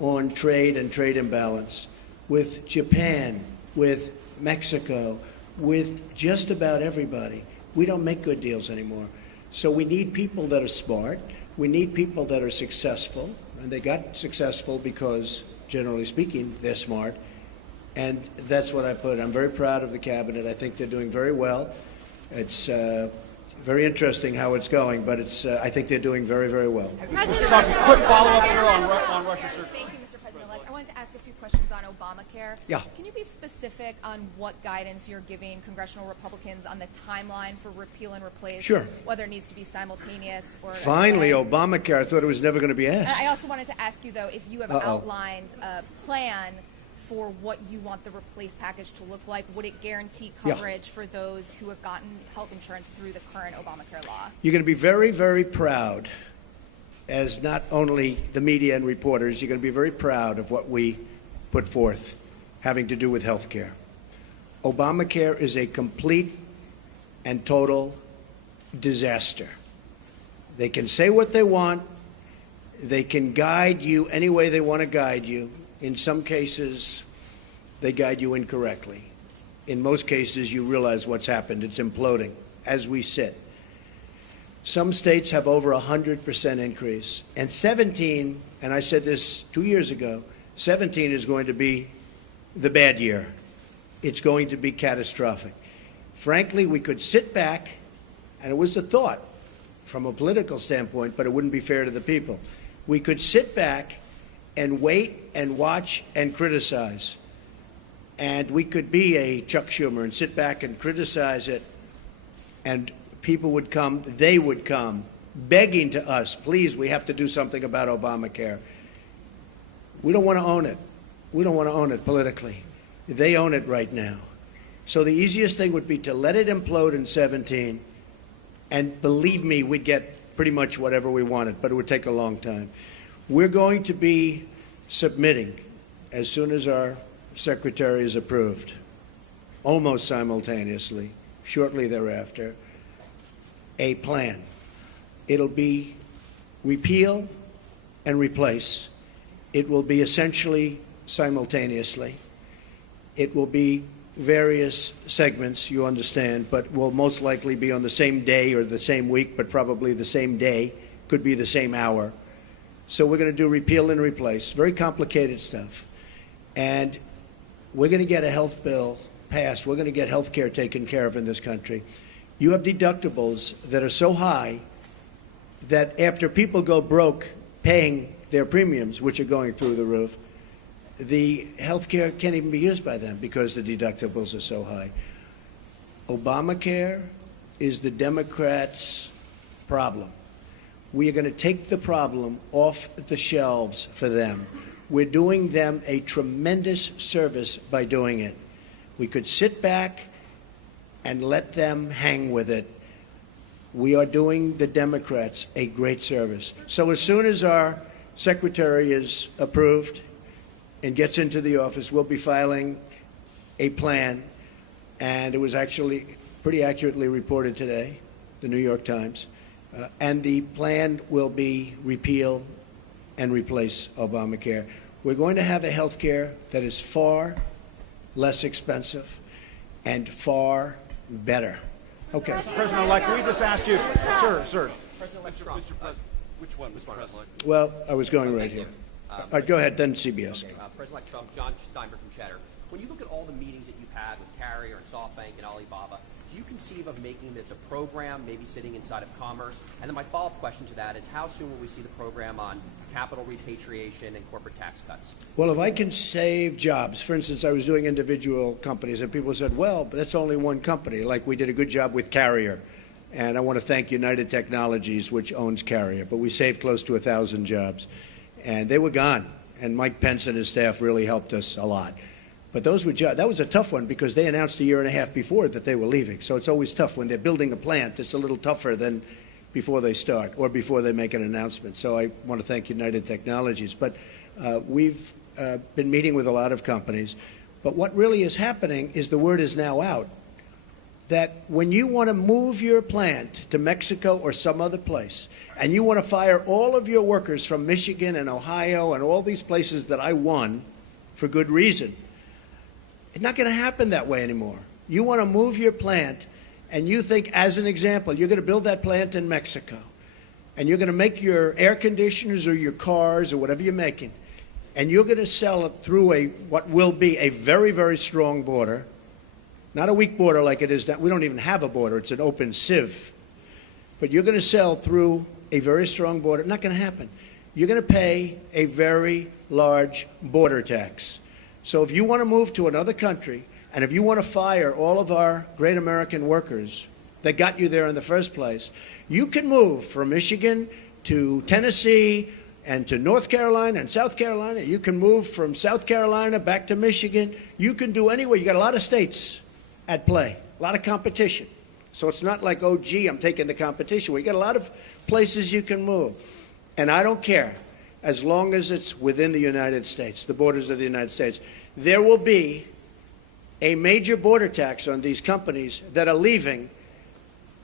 on trade and trade imbalance, with Japan, with Mexico, with just about everybody. We don't make good deals anymore. So we need people that are smart. We need people that are successful. And they got successful because, generally speaking, they're smart. And that's what I put. I'm very proud of the cabinet. I think they're doing very well. It's very interesting how it's going, but I think they're doing very, very well. Mr. Tucker, quick follow-up, sir, on Russia, sir. Thank you, Mr. President-elect. I wanted to ask a few questions on Obamacare. Yeah. Can you be specific on what guidance you're giving congressional Republicans on the timeline for repeal and replace? Sure. Whether it needs to be simultaneous or... Finally, Obamacare. I thought it was never going to be asked. I also wanted to ask you, though, if you have outlined a plan for what you want the replace package to look like. Would it guarantee coverage for those who have gotten health insurance through the current Obamacare law? You're going to be very, very proud, as not only the media and reporters, you're going to be very proud of what we put forth having to do with health care. Obamacare is a complete and total disaster. They can say what they want. They can guide you any way they want to guide you. In some cases, they guide you incorrectly. In most cases, you realize what's happened. It's imploding as we sit. Some states have over 100% increase. And 17, and I said this 2 years ago, 17 is going to be the bad year. It's going to be catastrophic. Frankly, we could sit back, and it was a thought from a political standpoint, but it wouldn't be fair to the people. We could sit back and wait and watch and criticize. And we could be a Chuck Schumer and sit back and criticize it, and people would come, they would come, begging to us, please, we have to do something about Obamacare. We don't want to own it. We don't want to own it politically. They own it right now. So the easiest thing would be to let it implode in 17, and believe me, we'd get pretty much whatever we wanted, but it would take a long time. We're going to be submitting, as soon as our secretary is approved, almost simultaneously, shortly thereafter, a plan. It'll be repeal and replace. It will be essentially simultaneously. It will be various segments, you understand, but will most likely be on the same day or the same week, but probably the same day, could be the same hour. So we're going to do repeal and replace, very complicated stuff. And we're going to get a health bill passed. We're going to get health care taken care of in this country. You have deductibles that are so high that after people go broke paying their premiums, which are going through the roof, the health care can't even be used by them because the deductibles are so high. Obamacare is the Democrats' problem. We are going to take the problem off the shelves for them. We're doing them a tremendous service by doing it. We could sit back and let them hang with it. We are doing the Democrats a great service. So as soon as our secretary is approved and gets into the office, we'll be filing a plan and it was actually pretty accurately reported today, the New York Times, and the plan will be repeal and replace Obamacare. We're going to have a health care that is far less expensive and far better. Okay. President-elect, can we just ask you, sir. President-elect Trump. Which one, Mr. President? Well, I was going right here. All right, go ahead, then CBS. Okay. President-elect Trump, John Steinberg from Cheddar. When you look at all the meetings that you've had with Carrier and SoftBank and Alibaba, do you conceive of making this a program, maybe sitting inside of Commerce? And then my follow-up question to that is, how soon will we see the program on capital repatriation and corporate tax cuts? Well, if I can save jobs, for instance, I was doing individual companies, and people said, well, but that's only one company. Like we did a good job with Carrier. And I want to thank United Technologies, which owns Carrier. But we saved close to 1,000 jobs. And they were gone. And Mike Pence and his staff really helped us a lot. But those were that was a tough one because they announced a year and a half before that they were leaving. So it's always tough when they're building a plant. It's a little tougher than before they start or before they make an announcement. So I want to thank United Technologies. But we've been meeting with a lot of companies. But what really is happening is the word is now out that when you want to move your plant to Mexico or some other place, and you want to fire all of your workers from Michigan and Ohio and all these places that I won for good reason, it's not going to happen that way anymore. You want to move your plant, and you think, as an example, you're going to build that plant in Mexico, and you're going to make your air conditioners or your cars or whatever you're making, and you're going to sell it through what will be a very, very strong border, not a weak border like it is now. We don't even have a border. It's an open sieve. But you're going to sell through a very strong border. Not going to happen. You're going to pay a very large border tax. So if you want to move to another country, and if you want to fire all of our great American workers that got you there in the first place, you can move from Michigan to Tennessee and to North Carolina and South Carolina. You can move from South Carolina back to Michigan. You can do anywhere. You got a lot of states at play, a lot of competition. So it's not like, oh, gee, I'm taking the competition. We got a lot of places you can move. And I don't care, as long as it's within the United States, the borders of the United States. There will be a major border tax on these companies that are leaving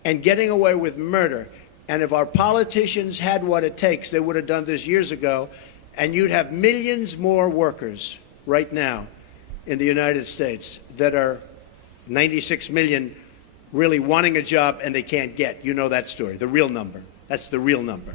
and getting away with murder. And if our politicians had what it takes, they would have done this years ago, and you'd have millions more workers right now in the United States that are 96 million really wanting a job and they can't get. You know that story, the real number. That's the real number.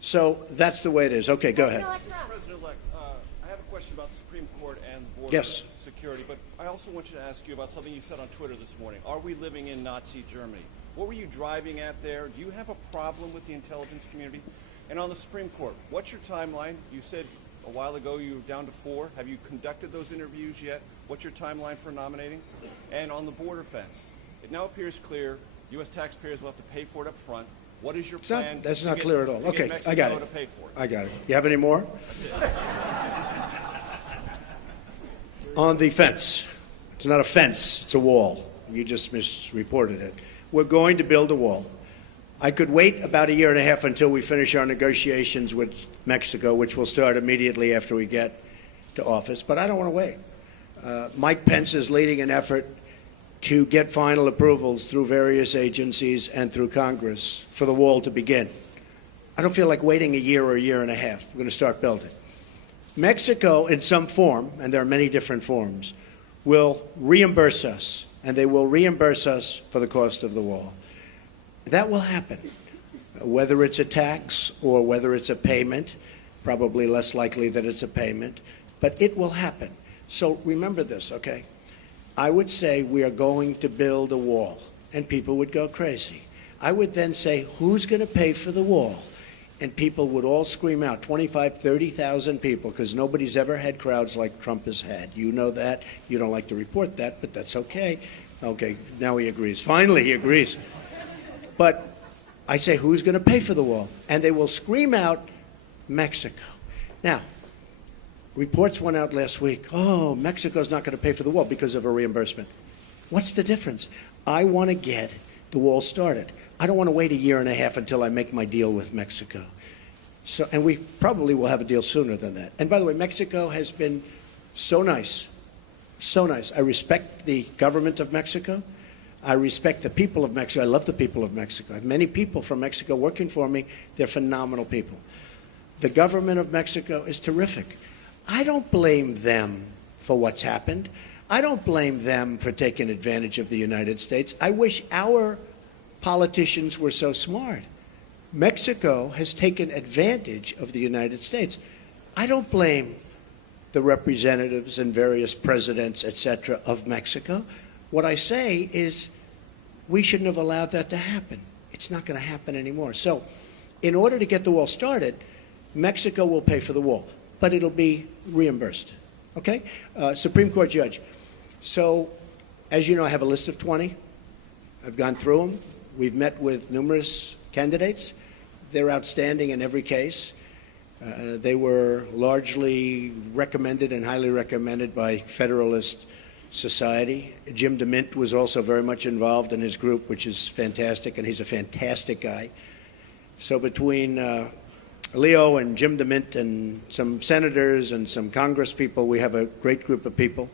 So that's the way it is. Okay, go ahead. President-elect, I have a question about the Supreme Court and border security, but I also want you to ask you about something you said on Twitter this morning. Are we living in Nazi Germany? What were you driving at there? Do you have a problem with the intelligence community? And on the Supreme Court, what's your timeline? You said a while ago you were down to 4. Have you conducted those interviews yet? What's your timeline for nominating? And on the border fence, it now appears clear U.S. taxpayers will have to pay for it up front. What is your plan? That's not clear at all. Okay, I got it. To pay for it? I got it. You have any more? On the fence. It's not a fence. It's a wall. You just misreported it. We're going to build a wall. I could wait about a year and a half until we finish our negotiations with Mexico, which will start immediately after we get to office, but I don't want to wait. Mike Pence is leading an effort to get final approvals through various agencies and through Congress for the wall to begin. I don't feel like waiting a year or a year and a half. We're going to start building. Mexico, in some form, and there are many different forms, will reimburse us, and they will reimburse us for the cost of the wall. That will happen, whether it's a tax or whether it's a payment, probably less likely that it's a payment, but it will happen. So remember this, okay? I would say we are going to build a wall, and people would go crazy. I would then say, who's going to pay for the wall? And people would all scream out, 25, 30,000 people, because nobody's ever had crowds like Trump has had. You know that. You don't like to report that, but that's okay. Okay, now he agrees. Finally, he agrees. But I say, who's going to pay for the wall? And they will scream out, Mexico. Now, reports went out last week, oh, Mexico's not going to pay for the wall because of a reimbursement. What's the difference? I want to get the wall started. I don't want to wait a year and a half until I make my deal with Mexico. So, and we probably will have a deal sooner than that. And by the way, Mexico has been so nice So nice. I respect the government of Mexico. I respect the people of Mexico. I love the people of Mexico. I have many people from Mexico working for me. They're phenomenal people. The government of Mexico is terrific. I don't blame them for what's happened. I don't blame them for taking advantage of the United States. I wish our politicians were so smart. Mexico has taken advantage of the United States. I don't blame the representatives and various presidents, etc., of Mexico. What I say is we shouldn't have allowed that to happen. It's not going to happen anymore. So in order to get the wall started, Mexico will pay for the wall, but it'll be reimbursed. Okay? Supreme Court judge. So, as you know, I have a list of 20. I've gone through them. We've met with numerous candidates. They're outstanding in every case. They were largely recommended and highly recommended by Federalist Society. Jim DeMint was also very much involved in his group, which is fantastic, and he's a fantastic guy. So between Leo and Jim DeMint and some senators and some Congress people, we have a great group of people.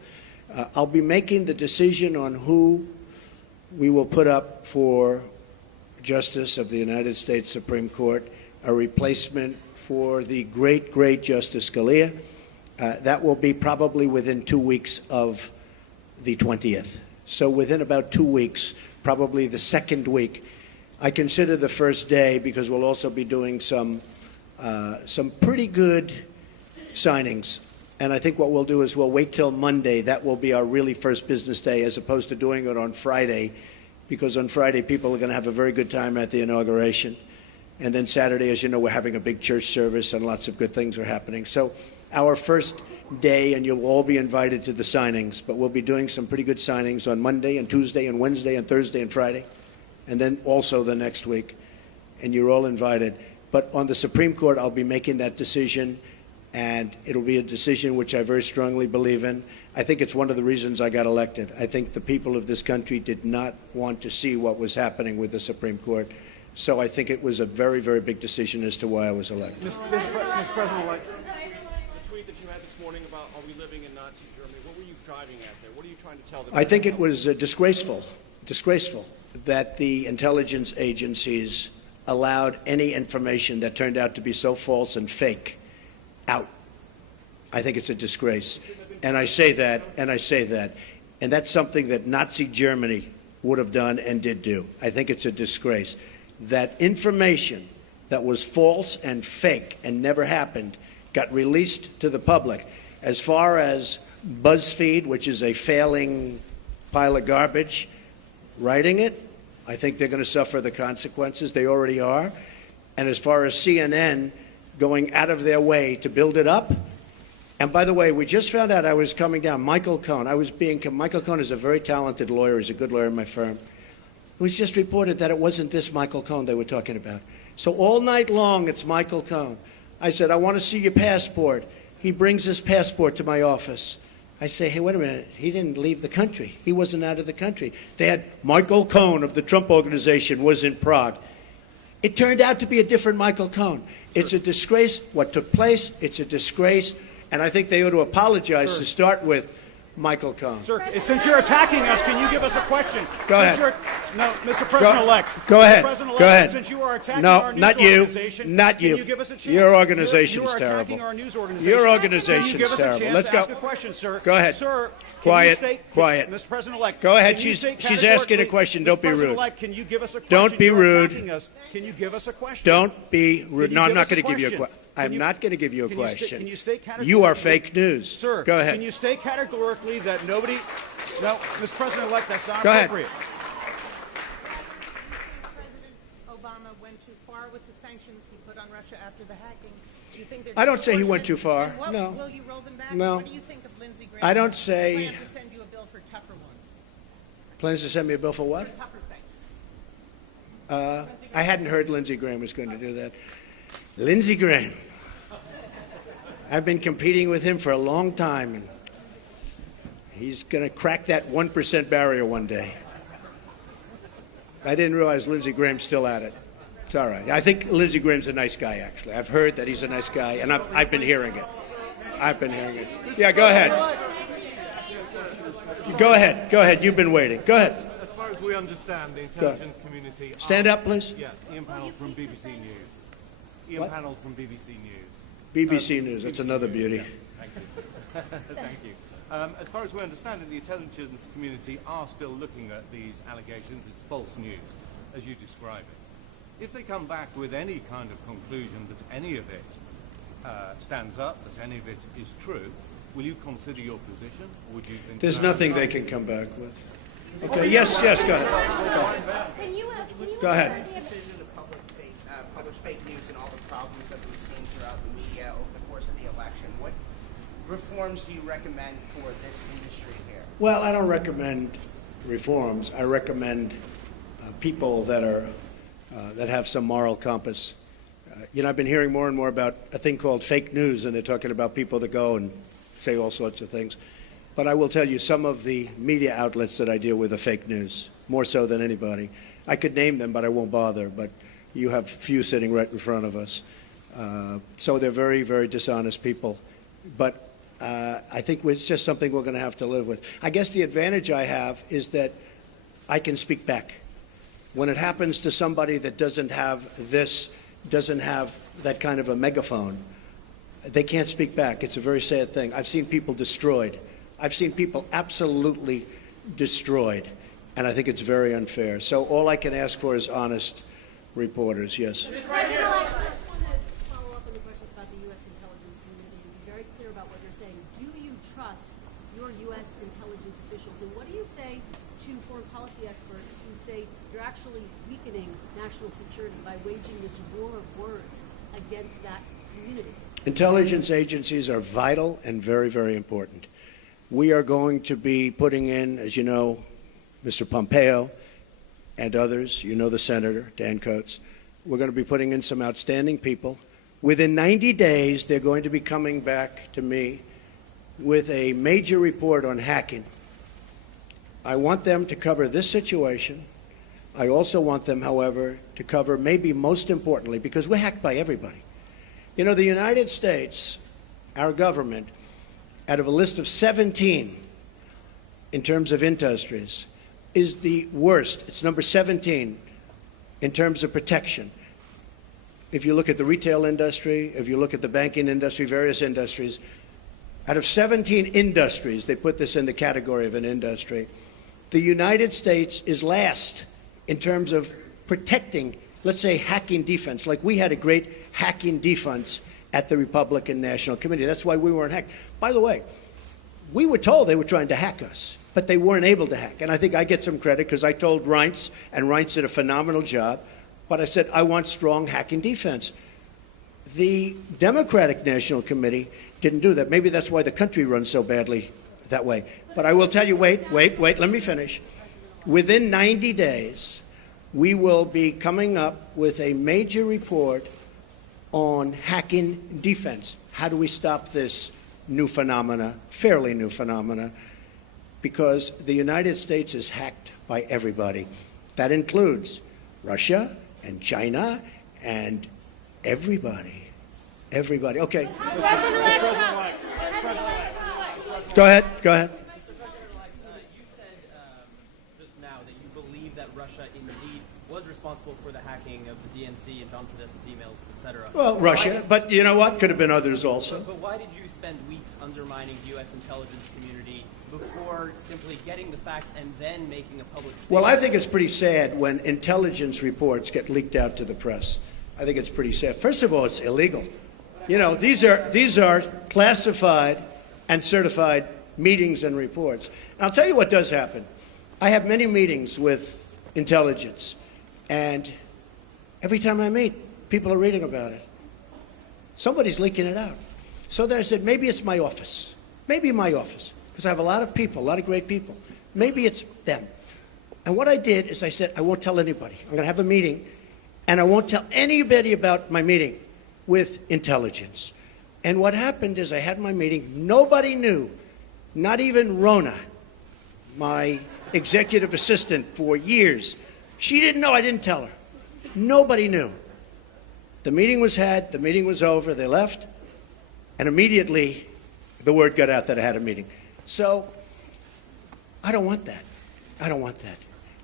I'll be making the decision on who we will put up for Justice of the United States Supreme Court, a replacement for the great, great Justice Scalia. That will be probably within 2 weeks of the 20th. So within about 2 weeks, probably the second week. I consider the first day because we'll also be doing some pretty good signings. And I think what we'll do is we'll wait till Monday. That will be our really first business day, as opposed to doing it on Friday, because on Friday people are going to have a very good time at the inauguration. And then Saturday, as you know, we're having a big church service and lots of good things are happening. So our first day, and you'll all be invited to the signings, but we'll be doing some pretty good signings on Monday and Tuesday and Wednesday and Thursday and Friday, and then also the next week. And you're all invited. But on the Supreme Court, I'll be making that decision, and it'll be a decision which I very strongly believe in. I think it's one of the reasons I got elected. I think the people of this country did not want to see what was happening with the Supreme Court. So I think it was a very, very big decision as to why I was elected. Mr. President-elect. The tweet that you had this morning about are we living in Nazi Germany, what were you driving at there? What are you trying to tell them? I think it was disgraceful that the intelligence agencies allowed any information that turned out to be so false and fake out. I think it's a disgrace. And I say that, and that's something that Nazi Germany would have done and did do. I think it's a disgrace. That information that was false and fake and never happened got released to the public. As far as BuzzFeed, which is a failing pile of garbage, writing it, I think they're going to suffer the consequences. They already are. And as far as CNN going out of their way to build it up, and by the way, we just found out I was coming down. Michael Cohen. Michael Cohen is a very talented lawyer. He's a good lawyer in my firm. It was just reported that it wasn't this Michael Cohen they were talking about. So all night long, it's Michael Cohen. I said, I want to see your passport. He brings his passport to my office. I say, hey, wait a minute. He didn't leave the country. He wasn't out of the country. They had Michael Cohen of the Trump Organization was in Prague. It turned out to be a different Michael Cohen. It's a disgrace what took place. It's a disgrace. And I think they ought to apologize to start with Michael Cohen. Sir, since you're attacking us, can you give us a question? Go ahead. No, Mr. President-elect. Go ahead. President-elect, Go ahead. Since you are attacking no, our news not you. organization, Not you. Can you give us a chance? Your organization's you are terrible. attacking our news organization. Your organization's Can you give us terrible. A chance Let's to go. Ask a question, sir. Go ahead. Sir, Quiet. Quiet. Mr. President-elect. Go ahead. Can you She's asking a question. Don't be rude. President-elect, can you give us a question? Don't be You're rude. attacking us. Can you give us a question? Don't be rude. No, I'm not going to give you a question. question. I'm not going to give you a question. Can you state categorically? You are fake news. Sir, go ahead. Can you state categorically that nobody... No, Mr. President-elect, that's not go appropriate. Ahead. President Obama went too far with the sanctions he put on Russia after the hacking. Do you think I don't say he went too far. No. Will you roll them back? No. What do you think of Lindsey Graham's I don't say... plan to send you a bill for tougher ones? Plans to send me a bill for what? For tougher sanctions. I hadn't heard Lindsey Graham was going to do that. Lindsey Graham. I've been competing with him for a long time, and he's going to crack that 1% barrier one day. I didn't realize Lindsey Graham's still at it. It's all right. I think Lindsey Graham's a nice guy, actually. I've heard that he's a nice guy, and I've been hearing it. Yeah, go ahead. Go ahead. Go ahead. You've been waiting. Go ahead. As far as we understand, the intelligence community... Stand up, please. Yeah, Ian Panel from BBC News. Ian What? Panel from BBC News. BBC News. That's another beauty. Yeah, thank you. Thank you. As far as we understand it, the intelligence community are still looking at these allegations. It's false news, as you describe it. If they come back with any kind of conclusion that any of it stands up, that any of it is true, will you consider your position? Or would you think There's nothing they can come back with. Okay, yes, go ahead. Go ahead. Decision to publish fake news and all the problems that we've seen throughout the media over the course of the election. What reforms do you recommend for this industry here? Well, I don't recommend reforms. I recommend people that are that have some moral compass. I've been hearing more and more about a thing called fake news, and they're talking about people that go and say all sorts of things. But I will tell you, some of the media outlets that I deal with are fake news, more so than anybody. I could name them, but I won't bother. But you have a few sitting right in front of us. So they're very, very dishonest people. But I think it's just something we're going to have to live with. I guess the advantage I have is that I can speak back. When it happens to somebody that doesn't have that kind of a megaphone, they can't speak back. It's a very sad thing. I've seen people destroyed. I've seen people absolutely destroyed, and I think it's very unfair. So all I can ask for is honest reporters. Yes. I just want to follow up on the questions about the U.S. intelligence community and be very clear about what you're saying. Do you trust your U.S. intelligence officials, and what do you say to foreign policy experts who say you're actually weakening national security by waging this war of words against that community? Intelligence agencies are vital and very, very important. We are going to be putting in, as you know, Mr. Pompeo and others, the Senator, Dan Coates. We're going to be putting in some outstanding people. Within 90 days, they're going to be coming back to me with a major report on hacking. I want them to cover this situation. I also want them, however, to cover maybe most importantly, because we're hacked by everybody. The United States, our government, out of a list of 17 in terms of industries, is the worst. It's number 17 in terms of protection. If you look at the retail industry, if you look at the banking industry, various industries, out of 17 industries, they put this in the category of an industry, the United States is last in terms of protecting, let's say, hacking defense. Like we had a great hacking defense at the Republican National Committee. That's why we weren't hacked. By the way, we were told they were trying to hack us, but they weren't able to hack. And I think I get some credit because I told Reince, and Reince did a phenomenal job, but I said, I want strong hacking defense. The Democratic National Committee didn't do that. Maybe that's why the country runs so badly that way. But I will tell you, wait, let me finish. Within 90 days, we will be coming up with a major report on hacking defense. How do we stop this new phenomena, fairly new phenomena? Because the United States is hacked by everybody. That includes Russia and China and everybody. Everybody. Okay. Go ahead. You said just now that you believe that Russia indeed was responsible for the hacking of the DNC and John Podesta's emails, etc. Well, Russia, but you know what? Could have been others also. But why did you spend weeks undermining the U.S. intelligence community before simply getting the facts and then making a public statement? Well, I think it's pretty sad when intelligence reports get leaked out to the press. I think it's pretty sad. First of all, it's illegal. These are classified and certified meetings and reports. And I'll tell you what does happen. I have many meetings with intelligence, and every time I meet, people are reading about it. Somebody's leaking it out. So then I said, maybe it's my office. Maybe my office, because I have a lot of people, a lot of great people. Maybe it's them. And what I did is I said, I won't tell anybody. I'm going to have a meeting, and I won't tell anybody about my meeting with intelligence. And what happened is I had my meeting. Nobody knew, not even Rona, my executive assistant for years. She didn't know. I didn't tell her. Nobody knew. The meeting was had. The meeting was over. They left. And immediately the word got out that I had a meeting. So I don't want that. I don't want that.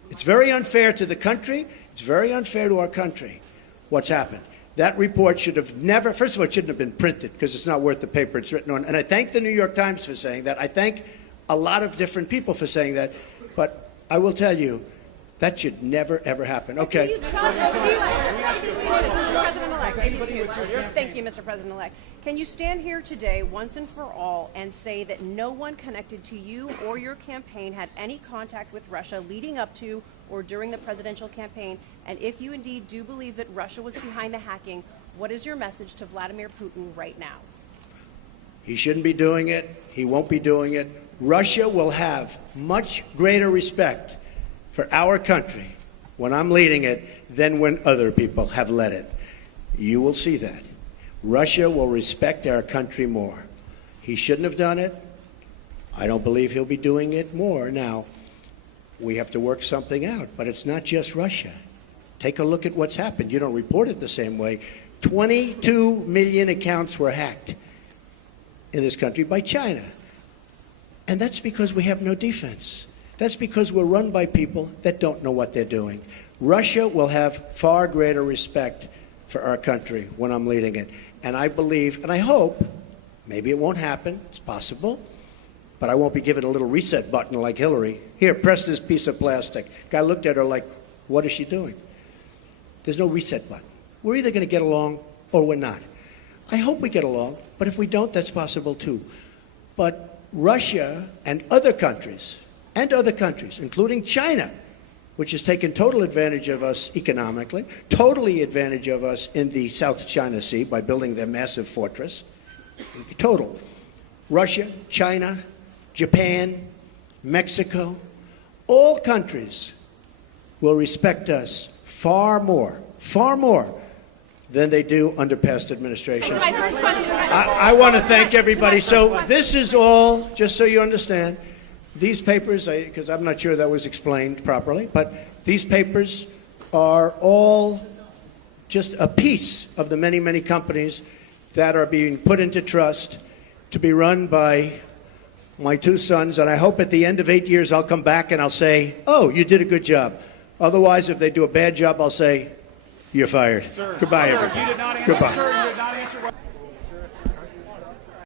It's very unfair to the country. It's very unfair to our country what's happened. That report should have never, first of all, it shouldn't have been printed because it's not worth the paper it's written on. And I thank the New York Times for saying that. I thank a lot of different people for saying that. But I will tell you, that should never, ever happen. Okay. Thank you, Mr. President-elect. Can you stand here today once and for all and say that no one connected to you or your campaign had any contact with Russia leading up to or during the presidential campaign? And if you indeed do believe that Russia was behind the hacking, what is your message to Vladimir Putin right now? He shouldn't be doing it. He won't be doing it. Russia will have much greater respect for our country when I'm leading it than when other people have led it. You will see that. Russia will respect our country more. He shouldn't have done it. I don't believe he'll be doing it more. Now, we have to work something out, but it's not just Russia. Take a look at what's happened. You don't report it the same way. 22 million accounts were hacked in this country by China. And that's because we have no defense. That's because we're run by people that don't know what they're doing. Russia will have far greater respect for our country when I'm leading it. And I believe, and I hope, maybe it won't happen, it's possible, but I won't be given a little reset button like Hillary. Here, press this piece of plastic. Guy looked at her like, what is she doing? There's no reset button. We're either going to get along or we're not. I hope we get along, but if we don't, that's possible too. But Russia and other countries, including China, which has taken total advantage of us economically, totally advantage of us in the South China Sea by building their massive fortress. Total. Russia, China, Japan, Mexico, all countries will respect us far more than they do under past administrations. My first question. I want to thank everybody. So this is all, just so you understand, these papers, because I'm not sure that was explained properly, but these papers are all just a piece of the many, many companies that are being put into trust to be run by my two sons. And I hope at the end of 8 years I'll come back and I'll say, oh, you did a good job. Otherwise, if they do a bad job, I'll say, you're fired. Sir, Goodbye, sir, everybody. you did not answer, Goodbye. Sir, you did not answer.